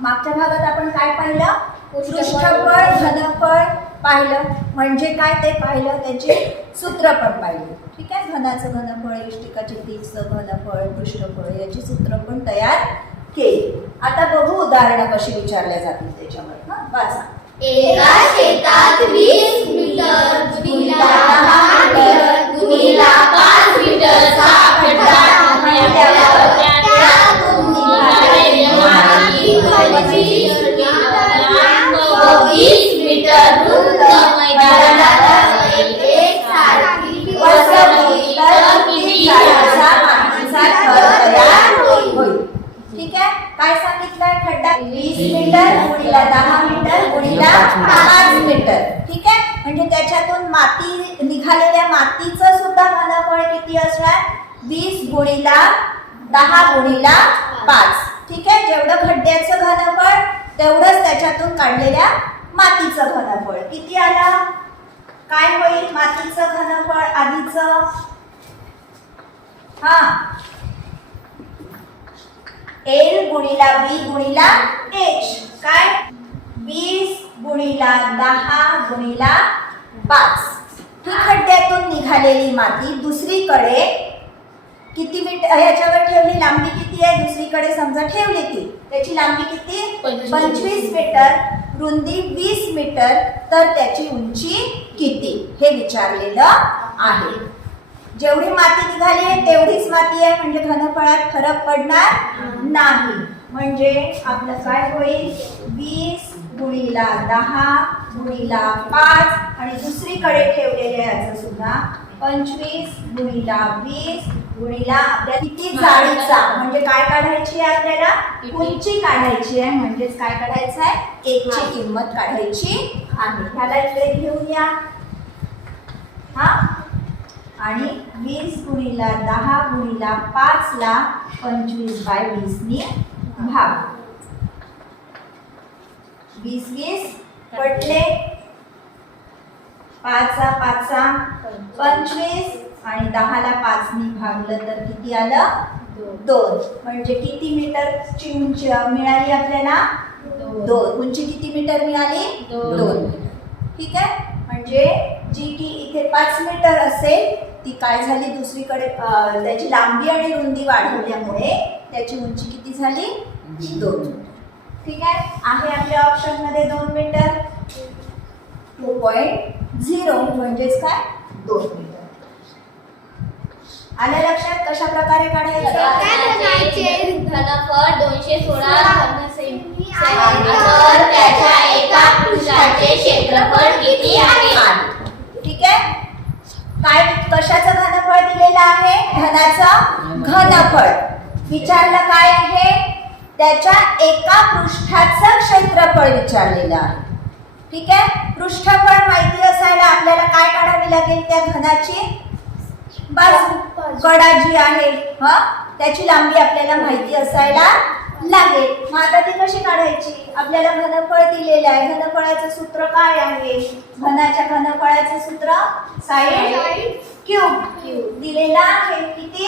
मागच्या भागात आपण काय पाहिलं? पृष्ठफळ घनफळ पाहिलं. म्हणजे काय ते पाहिलं, त्याचे सूत्र पण पाहिले. ठीक आहे, घनाचं घनफळ, इष्टिकाचे तीचं घनफळ, पृष्ठफळ याची सूत्र पण तयार केली. आता बघू उदाहरणं कशी विचारल्या जातील त्याच्यावर. वाचा. एका शेतात 20 मीटर गुणिला 10 मीटर गुणिला 5 मीटरचा खड्डा टाकल्यावर त्यातून निघालेली माती 20 मीटर रुंद मैदानात एकसारखी पसरली तर किती झाडाचा मातीचा थर तयार होईल? ठीक आहे, काय सांगितलंय? खड्डा 20 मीटर गुणिला 10 मीटर गुणिला 5 मीटर. ठीक आहे, म्हणजे त्याच्यातून माती निघालेल्या मातीचं सुद्धा घनफळ किती असणार? 20 गुणिला 10 गुणिला 5. ठीक आहे, जेवढं खड्ड्याचं घनफळ तेवढंच त्याच्यातून काढलेल्या मातीचं घनफळ. किती आलं? काय होईल मातीचं घनफळ आधीचं? L गुणिला B गुणिला H. काय? 20 गुणिला 10 गुणिला 5. ही खड्ड्यातून निघालेली माती दुसरीकडे किती मीटर ह्याच्यावर ठेवली? लांबी किती आहे? दुसरीकडे समजा ठेवली ती, त्याची लांबी किती? 25 मीटर, रुंदी 20 मीटर, तर त्याची उंची किती हे विचारलेलं आहे. जेवढी माती निघाली आहे तेवढीच माती आहे, म्हणजे घनफळात फरक पडणार नाही. म्हणजे आपलं काय होईल? 20 गुणिला 10 गुणिला 5 आणि दुसरीकडे ठेवलेले याचं सुद्धा 25 गुणिला 20 गुणिला आपल्याला किती जाडीचा, म्हणजे काय काढायची आहे? आपल्याला उंची काढायची आहे. म्हणजेच काय काढायचं आहे? 1 ची किंमत काढायची आहे. ह्याला इकडे घेऊन या. आणि 20 गुणिला 10 गुणिला 5 ला 25/20 नी भाग. 20 पडले, 5 25 आणि 10 ला 5 नी भागलं तर किती आलं? 2. म्हणजे किती मीटरची उंची मिळाली आपल्याला? 2. उंची किती मीटर मिळाली? 2. ठीक आहे, म्हणजे जी की इथे 5 मीटर असेल ती काय झाली? दुसरीकडे त्याची लांबी आणि रुंदी वाढवल्यामुळे त्याची उंची किती झाली? 2. ठीक आहे आपल्या ऑप्शन मध्ये 2 मीटर. 2.0 म्हणजेच काय? 2 मीटर. आल्या लक्षात कशा प्रकारे काढायचं? घनफळ 216 घन सेंटीमीटर, त्याच्या एका पृष्ठाचे क्षेत्रफळ किती आहे? ठीक आहे, काय कशाचं घनफळ दिलेलं आहे? घनाचं घनफळ. विचारलं काय आहे? त्याच्या एका पृष्ठाचं क्षेत्रफळ विचारलेलं आहे. ठीक आहे, पृष्ठफळ माहिती असायला आपल्याला काय काढावी लागेल? त्या घनाची बाजू, कडा जी आहे त्याची लांबी आपल्याला माहिती असायला लागेल. मग आता ती कशी काढायची? आपल्याला घनफळ दिलेलं आहे. घनफळाचं सूत्र काय आहे? घनाच्या घनफळाचं सूत्र साईड क्यूब दिलेला आहे. किती?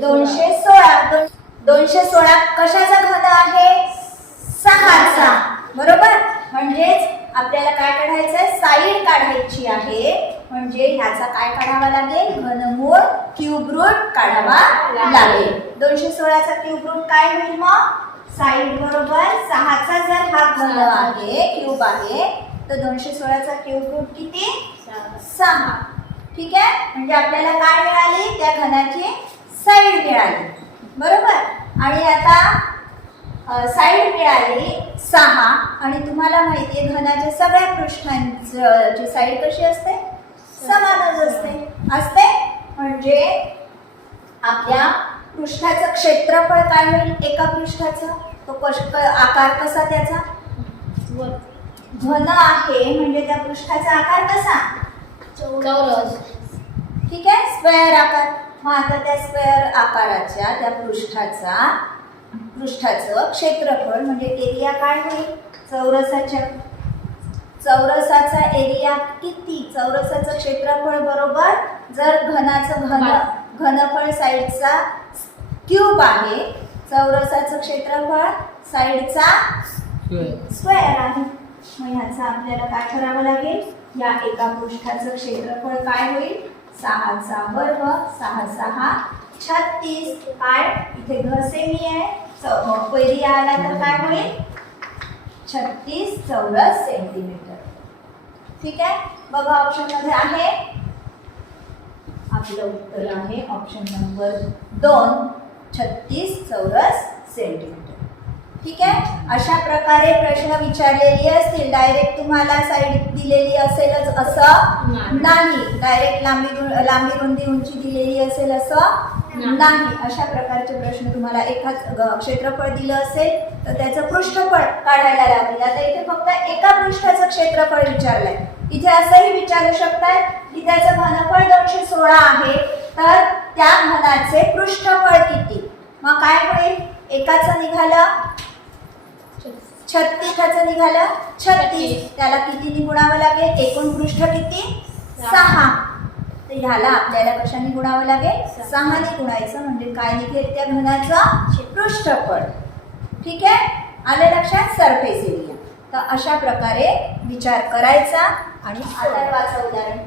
216. 216 कशाचा घन आहे? 6चा. बरोबर, म्हणजेच आपल्याला काय काढायचं आहे? साईड काढायची आहे. म्हणजे ह्याचा काय काढावा लागेल? घनमूळ क्यूब रूट काढावा लागेल. 216चा क्यूब रूट काय होईल? मग साईड बरोबर 6चा जर हा घन आहे, क्यूब आहे, तर 216चा क्यूब रूट किती? 6. ठीक आहे, म्हणजे आपल्याला काय मिळाली? त्या घनाची साईड मिळाली. बरोबर, आणि आता साईड मिळाली 6 आणि तुम्हाला माहिती आहे घनाच्या सगळ्या पृष्ठांची साईड कशी असते? समानच असते. म्हणजे आपल्या पृष्ठाचं क्षेत्रफळ काय होईल? एका पृष्ठाचं तो आकार कसा? त्याचा घन आहे, म्हणजे त्या पृष्ठाचा आकार कसा? चौरस. ठीक आहे, स्क्वेअर आकार. मग आता त्या स्क्वेअर आकाराच्या त्या पृष्ठाचं क्षेत्रफळ म्हणजे एरिया काय होईल? चौरसाचा एरिया किती? चौरसाचं क्षेत्रफळ बरोबर जर घनाचं घनफळ साईडचा क्यूब आहे, चौरसाचं क्षेत्रफळ साईडचा स्क्वेअर आहे. मग ह्याचा आपल्याला काय करावं लागेल, या एका पृष्ठाचं क्षेत्रफळ काय होईल, 6चा वर्ग, 6 6 36. काय इथे घ सेमी आहे, पहिली आला तर काय होईल 36 चौरस सेंटीमीटर. ठीक आहे, बघा ऑप्शन मध्ये आहे, आपलं उत्तर आहे ऑप्शन नंबर 2, 36 चौरस सेंटीमीटर. ठीक आहे, अशा प्रकारे प्रश्न विचारलेली असतील. डायरेक्ट तुम्हाला साईड दिलेली असेलच असं नाही, डायरेक्ट लांबी रुंदी उंची दिलेली असेल असं नाही. अशा प्रकारचे प्रश्न तुम्हाला एकाच क्षेत्रफळ दिलं असेल तर त्याचं पृष्ठफळ काढायला लागेल. आता इथे फक्त एका पृष्ठाचं क्षेत्रफळ विचारलंय. इथे असंही विचारू शकतात की त्याचं घनफळ 216 आहे, तर त्या घनाचे पृष्ठफळ किती. मग काय होईल, एकाचं निघालं 36चं निघालं 36, त्याला कितीने गुणावं लागेल, एकूण पृष्ठ किती 6, तर ह्याला आपल्याला कशाने गुणावं लागेल, 6ने गुणायचं. म्हणजे काय निघेल, त्या घनाचं पृष्ठफळ. ठीक आहे, आलं लक्षात, सरफेस एरिया. तर अशा प्रकारे विचार करायचा. आणि आता वाचा उदाहरण.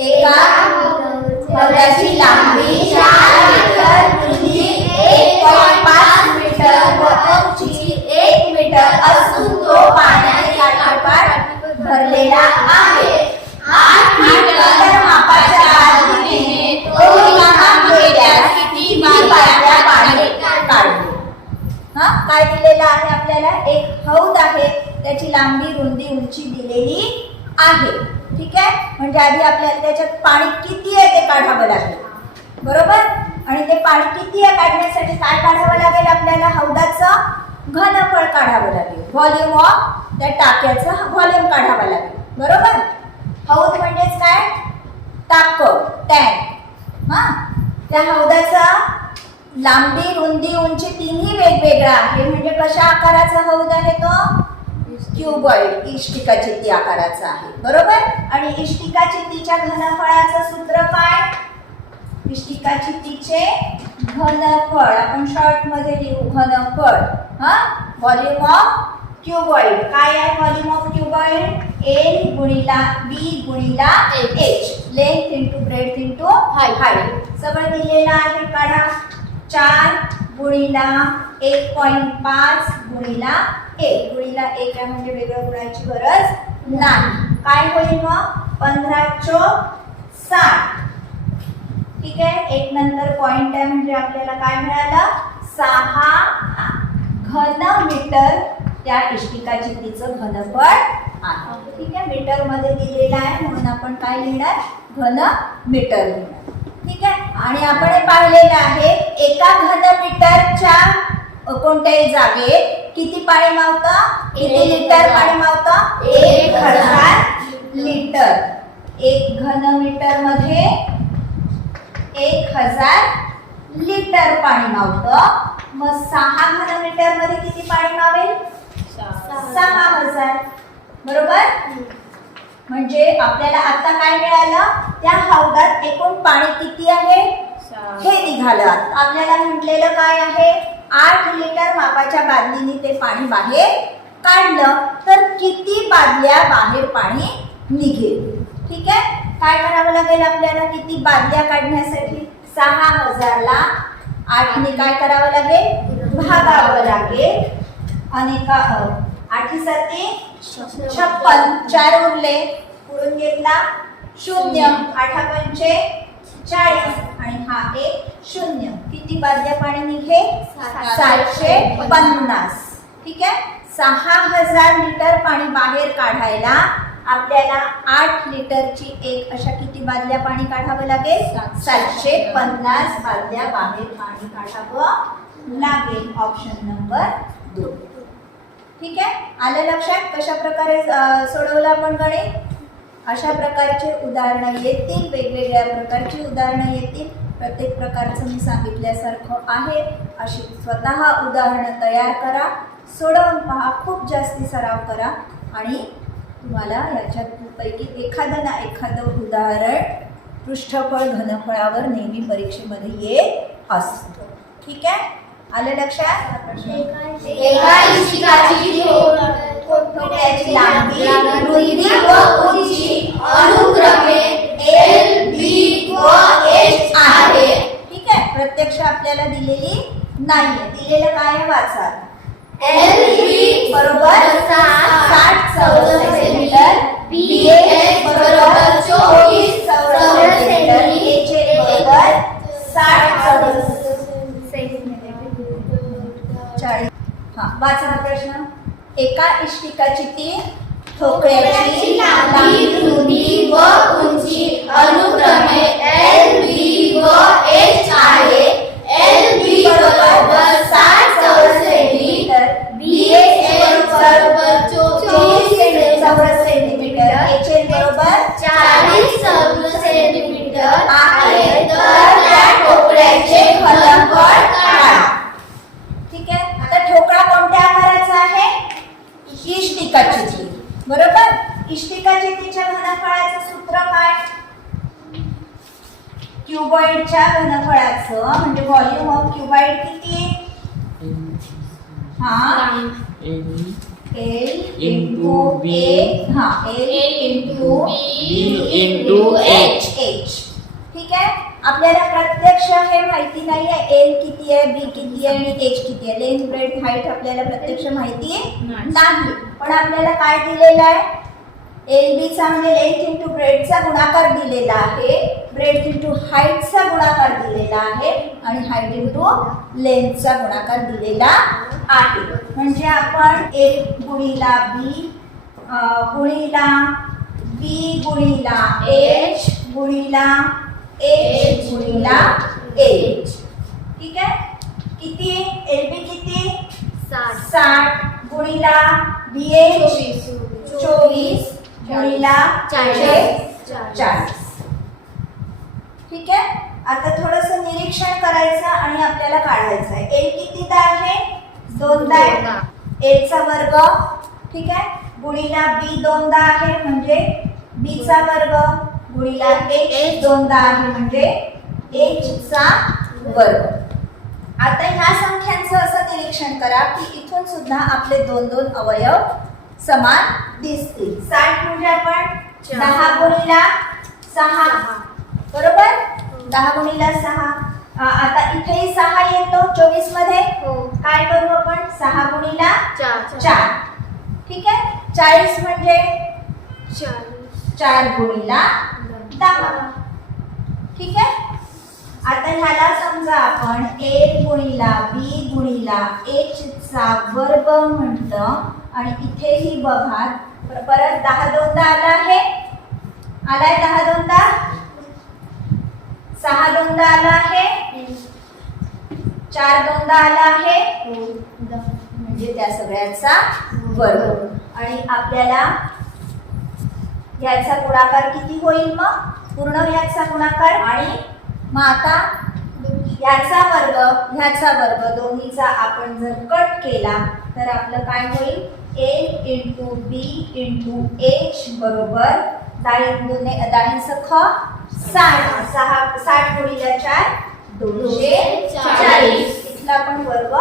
एका हौदाची लांबी 4 मीटर, रुंदी 1.5 मीटर व उंची 1 मीटर असून तो पाण्याने काठापाठ भरलेला आहे. 8 मीटर मापाच्या बादलीने तो लहान गेल्यास किती बादल्या पाणी काढले. काय दिलेलं आहे आपल्याला, एक हौद आहे, त्याची लांबी रुंदी उंची दिलेली आहे. ठीक आहे, म्हणजे आधी आपल्याला त्याच्यात पाणी किती आहे ते काढावं लागेल, बरोबर. आणि ते पाणी किती आहे काढण्यासाठी काय काढावं लागेल, आपल्याला हौदाचं घनफळ काढावं लागेल, व्हॉल्यूम ऑफ त्या टाक्याचं व्हॉल्यूम काढावं लागेल, बरोबर. हौद म्हणजेच काय, टाक, टँक. त्या हौदाचा लांबी रुंदी उंची तिन्ही वेगवेगळा आहे. म्हणजे कशा आकाराचा हौद आहे तो, क्यूबॉइड, इष्टिका चित्ती आकाराचा आहे, बरोबर. आणि इष्टिका चित्तीच्या घनफळाचं सूत्र काय, इष्टिका चित्तीचे घनफळ आपण शॉर्ट मध्ये लिहू, घनफळ. व्हॉल्यूम ऑफ क्यूबॉइड काय आहे, volume of cuboid L गुणिला B गुणिला H, length into breadth into height. सगळं दिलेलं आहे, काढा. 4 गुणिला 1.5 गुणिला 1 गुणिला 1 आहे, म्हणजे वेगळं गुणायची गरज नाही. काय होईल मग, 15 चोक 60. ठीक आहे, 1 नंतर पॉइंट आहे, म्हणजे आपल्याला काय मिळालं, 6 घन मीटर त्या इष्टिका चित्तीचं घनफळ आहे. ठीक आहे, मीटर मध्ये दिलेलं आहे म्हणून आपण काय लिहिणार, घन मीटर लिहिणार. ठीक आहे, आणि आपण हे पाहिलेलं आहे, एका घन मीटरच्या कोणत्याही जागेत किती पाणी मावतं, किती लिटर पाणी मावतं, 1000 लिटर. 1 घन मीटर मध्ये 1000 लिटर पाणी मावतं. मग 6 घन मीटर मध्ये किती पाणी मावेल, 6000, बरोबर. म्हणजे आपल्याला आता काय मिळालं, त्या हौदात एकूण पाणी किती आहे हे निघालं. आपल्याला म्हटलेलं काय आहे, 8 लिटर मापाच्या बादलीने ते पाणी बाहेर काढलं, तर किती बादल्या बाहेर पाणी निघेल. ठीक आहे, काय करावं लागेल आपल्याला, किती बादल्या काढण्यासाठी 6000 ला 8 ने काय करावं लागेल, भागावं लागेल. आणि 8 7 56, 4 उरले, पुढून घेतला 0, 8 पंचे 40 आणि हा एक 0. किती बादल्या पाणी निघे, 750. ठीक आहे, 6000 लिटर पाणी बाहेर काढायला आपल्याला 8 लिटरची एक अशा किती बादल्या पाणी काढावं लागेल, 750 बादल्या बाहेर पाणी काढावं लागेल. Option number 2. ठीक आहे, आलं लक्षात कशा प्रकारे सोडवलं आपण गणित. अशा प्रकारचे उदाहरणं येतील, वेगवेगळ्या प्रकारची उदाहरणं येतील. प्रत्येक प्रकारचं मी सांगितल्यासारखं आहे. अशी स्वतः उदाहरणं तयार करा, सोडवून पहा, खूप जास्ती सराव करा आणि तुम्हाला याच्यापैकी एखादं ना एखादं उदाहरण पृष्ठफळ घनफळावर नेहमी परीक्षेमध्ये येत असतं. ठीक आहे, आलं लक्षात. एका इष्टिकाची एका इष्टिकाची ती ठोकळ्याची लांबी, रुंदी व उंची अनुक्रमे LB व H आहे. LB बरोबर 60 चौरस सेंटीमीटर, BH बरोबर 24 चौरस सेंटीमीटर, HL बरोबर 40 चौरस सेंटीमीटर आहे. तर त्या ठोकळ्याचे घनफळ काढा. ठीक आहे. आता ठोकळा कोणत्या आकाराचा आहे? इष्टिकाची ती. बरोबर. इष्टिकाची तिच्या घनफळाचं सूत्र काय? क्युबॉइडच्या घनफळाचं म्हणजे व्हॉल्यूम ऑफ क्युबॉइड किती? हा L into A हा L into B into H. ठीक आहे. आपल्याला प्रत्यक्ष हे माहिती नाहीये L किती आहे, B किती आहे आणि H किती आहे. लेंथ, ब्रेथ, हाईट आपल्याला प्रत्यक्ष माहिती नाही. पण आपल्याला काय दिलेलं आहे? LB चा म्हणजे लेंथ इंटू ब्रेथचा गुणाकार दिलेला आहे, ब्रेथ इंटू हाईटचा गुणाकार दिलेला आहे आणि हाईट इंटू लेंथचा गुणाकार दिलेला आहे. म्हणजे आपण L गुणिला B गुणिला B गुणिला H गुणिला H गुणिला H. ठीक आहे. किती? LB किती? 60 गुणिला BH 24 गुणिला 40. ठीक आहे. आता थोडस निरीक्षण करायचं आणि आपल्याला काढायचं आहे. L कितीदा आहे? 2दा आहे. L चा वर्ग. ठीक आहे. गुणिला B 2दा आहे म्हणजे B चा वर्ग गुणिला H 2दा आहे म्हणजे H चा वर्ग. आता ह्या संख्यांचं असं निरीक्षण करा की इथून सुद्धा आपले 2 अवयव समान दिसतील. 60 म्हणजे आपण 10 गुणिला 6 बरोबर. 10 गुणिला 6. आता इथेही 6 येतो 24 मध्ये. काय करू आपण? 6 गुणिला 4. ठीक आहे. 40 म्हणजे 4 गुणिला 10. ठीक आहे. आता ह्याला समजा आपण L गुणिला B गुणिला H चा वर्ग म्हणतो आणि इथेही बघा परत 10 2दा आला आहे. आलाय 10 2दा. 6 2दा आला आहे. 4 2दा आला आहे. म्हणजे त्या सगळ्याचा वर्ग. आणि आपल्याला याचा गुणाकार किती होईल मग? पूर्ण याचा गुणाकार आणि मग आता ह्याचा वर्ग दोन्हीचा आपण जर कट केला तर आपलं काय होईल? L into B into H बरोबर 10 सख 60 गुणिला 4 240. इथला पण वर्ग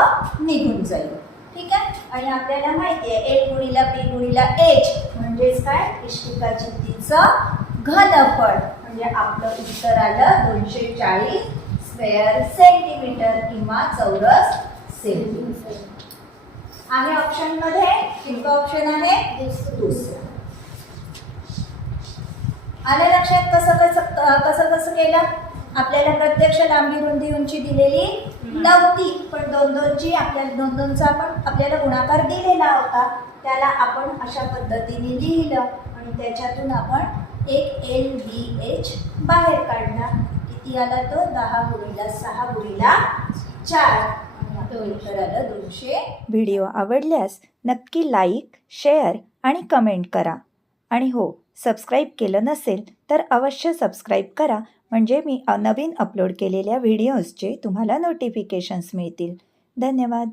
निघून जाईल. ठीक आहे. आणि आपल्याला माहिती आहे L गुणिला B गुणिला H म्हणजेच काय? इष्टिकाची तिचं घनफळ. म्हणजे आपलं उत्तर आलं 240 स्क्वेअर सेंटीमीटर किंवा चौरस सेंटीमीटर. आहे ऑप्शन मध्ये. किती ऑप्शन आहे? दुसरं. आलं लक्षात? कसं केलं? आपल्याला प्रत्यक्ष लांबी रुंदी उंची दिलेली नव्हती पण 2ची आपल्याला 2चा आपण आपल्याला गुणाकार दिलेला होता. त्याला आपण अशा पद्धतीने लिहिलं आणि त्याच्यातून आपण एक LBH बाहेर काढला. किती आला तो? 10 गुणिला 6 गुणिला 4 आणि आपलं उत्तर आलं 200. व्हिडिओ आवडल्यास नक्की लाईक, शेअर आणि कमेंट करा. आणि हो, सबस्क्राईब केलं नसेल तर अवश्य सबस्क्राईब करा म्हणजे मी नवीन अपलोड केलेल्या व्हिडिओजचे तुम्हाला नोटिफिकेशन्स मिळतील. धन्यवाद.